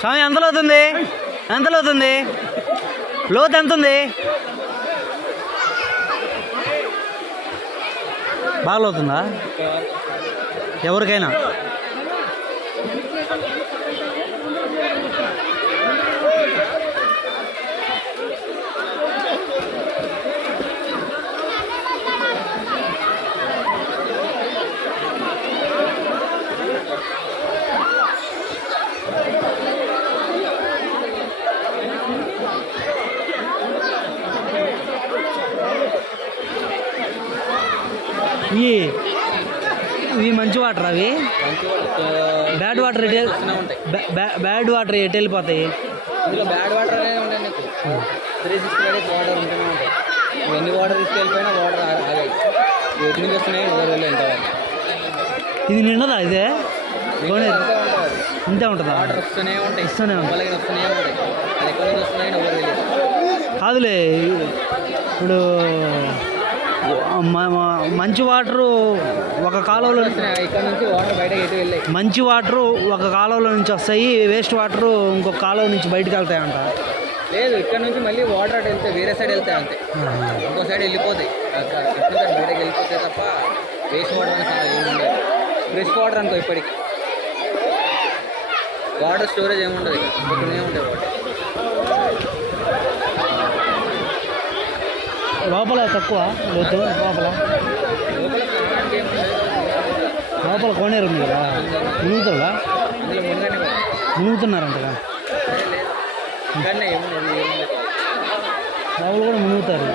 స్వామి ఎంత లోతుంది? ఎంత లోతుంది? లోతు ఎంత ఉంది? బాగా లోతుందా ఎవరికైనా? ఇవి మంచి వాటర్, అవి బ్యాడ్ వాటర్ బ్యాడ్ వాటర్ ఎటు వెళ్ళిపోతాయి? ఇందులో బ్యాడ్ వాటర్ అనేది ఉంటాయి. నీకు 360 డేస్ వాటర్ ఉంటూనే ఉంటాయి. ఎన్ని వాటర్ తీసుకెళ్ళిపోయినా వాటర్ ఆగాయి. ఎటు నుంచి వస్తున్నాయి ఎవరు వెళ్ళి ఇంతవరకు. ఇది నిండదా? ఇదే ఇంతే ఉంటుందా? వాటర్ వస్తూనే ఉంటాయి, వస్తూనే ఉంటాయి. వస్తూనే ఉంటాయి. అది ఎక్కడి నుంచి వస్తున్నాయి ఎవరు వెళ్ళేది కాదులే. ఇప్పుడు మంచి వాటరు ఒక కాలువలో, ఇక్కడ నుంచి వాటర్ బయటకు ఎటు వెళ్ళాయి. మంచి వాటరు ఒక కాలువలో నుంచి వస్తాయి, వేస్ట్ వాటరు ఇంకొక కాలువ నుంచి బయటకు వెళ్తాయంట. లేదు, ఇక్కడ నుంచి మళ్ళీ వాటర్ అటు వెళ్తాయి, వేరే సైడ్ వెళ్తాయి అంతే. ఇంకో సైడ్ వెళ్ళిపోతాయి, బయటకు వెళ్ళిపోతాయి తప్ప వేస్ట్ వాటర్ అనేది ఏముండదు. ఫ్రెష్ వాటర్ అనుకో, ఇప్పటికి వాటర్ స్టోరేజ్ ఏముండదు, ఇక్కడ ఉంటాయి వాటర్. లోపల తక్కువ లోతు, లోపల కోనేరు ఉంది కదా, మునుగుతుందా? మునుగుతున్నారంటగా, వాళ్ళు కూడా మునుగుతారు.